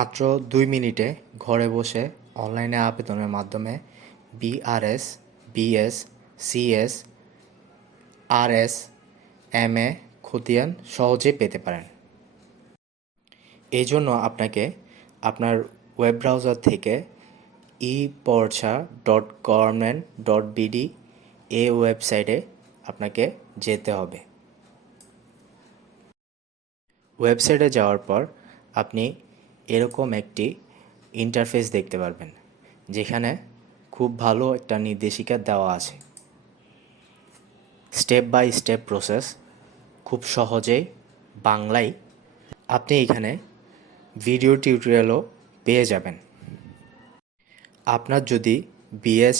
মাত্র ২ মিনিটে ঘরে বসে অনলাইনে আবেদনের মাধ্যমে BRS, BS, CS, RS, MA খতিয়ান সহজেই পেতে পারেন। এই জন্য আপনাকে আপনার ওয়েব ব্রাউজার থেকে ePorcha.government.bd এই ওয়েবসাইটে আপনাকে যেতে হবে। ওয়েবসাইটে যাওয়ার পর আপনি এরকম একটি ইন্টারফেস দেখতে পারবেন, যেখানে খুব ভালো একটা নির্দেশিকা দেওয়া আছে। স্টেপ বাই স্টেপ প্রসেস, খুব সহজেই বাংলায়। আপনি এখানে ভিডিও টিউটোরিয়ালও পেয়ে যাবেন। আপনার যদি বিএস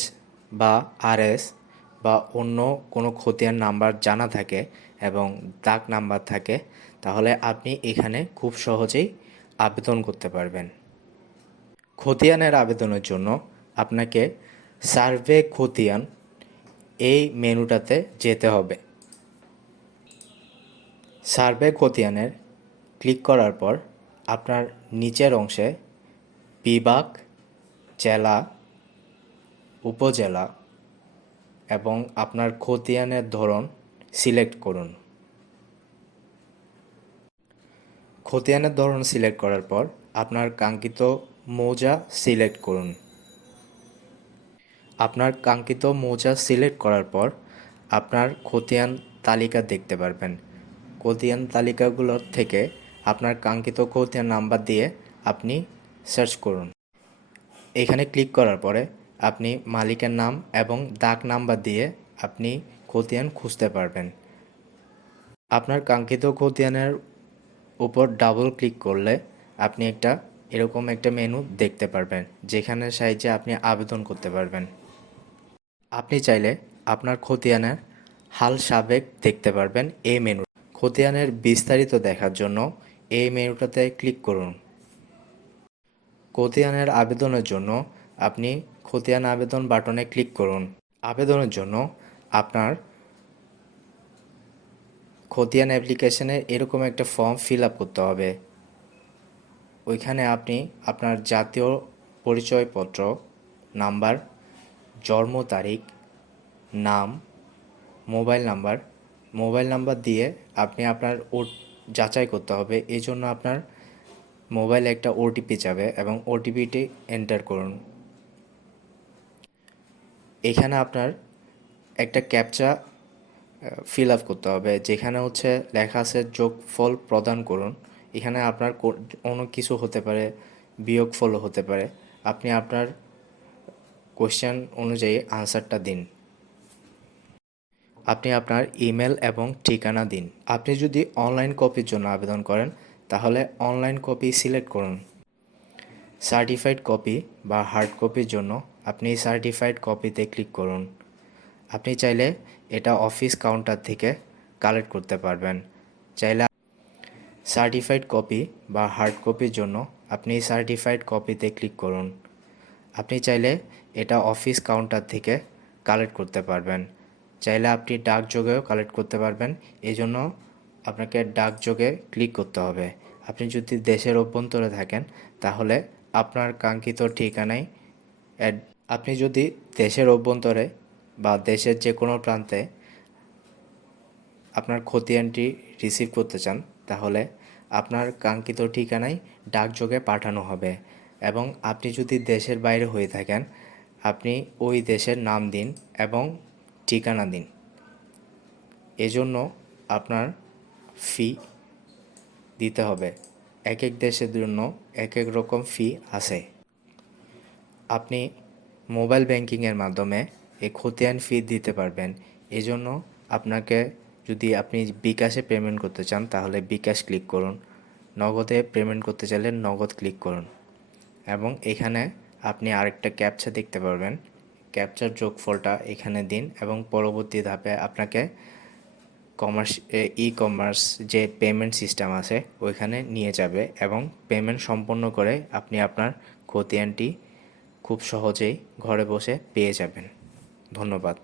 বা আরএস বা অন্য কোনো খতিয়ান নাম্বার জানা থাকে এবং দাগ নাম্বার থাকে, তাহলে আপনি এখানে খুব সহজেই আবেদন করতে পারবেন। খতিয়ানের আবেদনের জন্য আপনাকে সার্ভে খতিয়ান এই মেনুটাতে যেতে হবে। সার্ভে খতিয়ানের ক্লিক করার পর আপনার নিচের অংশে বিভাগ, জেলা, উপজেলা এবং আপনার খতিয়ানের ধরন সিলেক্ট করুন। খতিয়ানের ধরন সিলেক্ট করার পর আপনার কাঙ্ক্ষিত মৌজা সিলেক্ট করুন। আপনার কাঙ্ক্ষিত মৌজা সিলেক্ট করার পর আপনার খতিয়ান তালিকা দেখতে পারবেন। খতিয়ান তালিকাগুলোর থেকে আপনার কাঙ্ক্ষিত খতিয়ান নাম্বার দিয়ে আপনি সার্চ করুন। এখানে ক্লিক করার পরে আপনি মালিকের নাম এবং দাগ নাম্বার দিয়ে আপনি খতিয়ান খুঁজতে পারবেন। আপনার কাঙ্ক্ষিত খতিয়ানের উপর ডাবল ক্লিক করলে আপনি এরকম একটা মেনু দেখতে পারবেন, যেখানে সাহায্যে আপনি আবেদন করতে পারবেন। আপনি চাইলে আপনার খতিয়ানের হাল সাবেক দেখতে পারবেন এই মেনু। খতিয়ানের বিস্তারিত দেখার জন্য এই মেনুটাতে ক্লিক করুন। খতিয়ানের আবেদনের জন্য আপনি খতিয়ান আবেদন বাটনে ক্লিক করুন। আবেদনের জন্য আপনার খতিয়ান অ্যাপ্লিকেশনে এরকম একটা ফর্ম ফিল আপ করতে হবে। ওইখানে আপনি আপনার জাতীয় পরিচয়পত্র নাম্বার, জন্ম তারিখ, নাম, মোবাইল নাম্বার দিয়ে আপনি আপনার যাচাই করতে হবে। এই জন্য আপনার মোবাইলে একটা ওটিপি যাবে এবং ওটিপিটি এন্টার করুন। এখানে আপনার একটা ক্যাপচা ফিল আপ করতে হবে, যেখানে লেখা আছে যোগফল প্রদান করুন। এখানে আপনার অন্য কিছু হতে পারে, বিয়োগফলও হতে পারে। আপনি আপনার কোশ্চেন অনুযায়ী আনসারটা দিন। আপনি আপনার ইমেল এবং ঠিকানা দিন। আপনি যদি অনলাইন কপির জন্য আবেদন করেন, তাহলে অনলাইন কপি সিলেক্ট করুন। সার্টিফাইড কপি বা হার্ড কপির জন্য আপনি সার্টিফাইড কপিতে ক্লিক করুন। আপনি চাইলে এটা অফিস কাউন্টার থেকে কালেক্ট করতে পারবেন। চাইলে সার্টিফাইড কপি বা হার্ড কপির জন্য আপনি সার্টিফাইড কপিতে ক্লিক করুন। আপনি চাইলে এটা অফিস কাউন্টার থেকে কালেক্ট করতে পারবেন। চাইলে আপনি ডাকযোগেও কালেক্ট করতে পারবেন। এই জন্য আপনাকে ডাকযোগে ক্লিক করতে হবে। আপনি যদি দেশের অভ্যন্তরে থাকেন, তাহলে আপনার কাঙ্ক্ষিত ঠিকানায় আপনি যদি দেশের অভ্যন্তরে বা দেশের যে কোনো প্রান্তে আপনার খতিয়ানটি রিসিভ করতে চান, তাহলে আপনার কাঙ্ক্ষিত ঠিকানায় ডাকযোগে পাঠানো হবে। এবং আপনি যদি দেশের বাইরে হয়ে থাকেন, আপনি ওই দেশের নাম দিন এবং ঠিকানা দিন। এজন্য আপনার ফি দিতে হবে। এক এক দেশের জন্য এক এক রকম ফি আছে। আপনি মোবাইল ব্যাংকিংয়ের মাধ্যমে এই খতিয়ান ফি দিতে পারবেন। এজন্য আপনাকে যদি আপনি বিকাশে পেমেন্ট করতে চান, তাহলে বিকাশ ক্লিক করুন। নগদে পেমেন্ট করতে চাইলে নগদ ক্লিক করুন। এবং এখানে আপনি আরেকটা ক্যাপচা দেখতে পারবেন। ক্যাপচার যোগফলটা এখানে দিন এবং পরবর্তী ধাপে আপনাকে ই কমার্স যে পেমেন্ট সিস্টেম আছে ওইখানে নিয়ে যাবে এবং পেমেন্ট সম্পন্ন করে আপনি আপনার খতিয়ানটি খুব সহজেই ঘরে বসে পেয়ে যাবেন। ধন্যবাদ।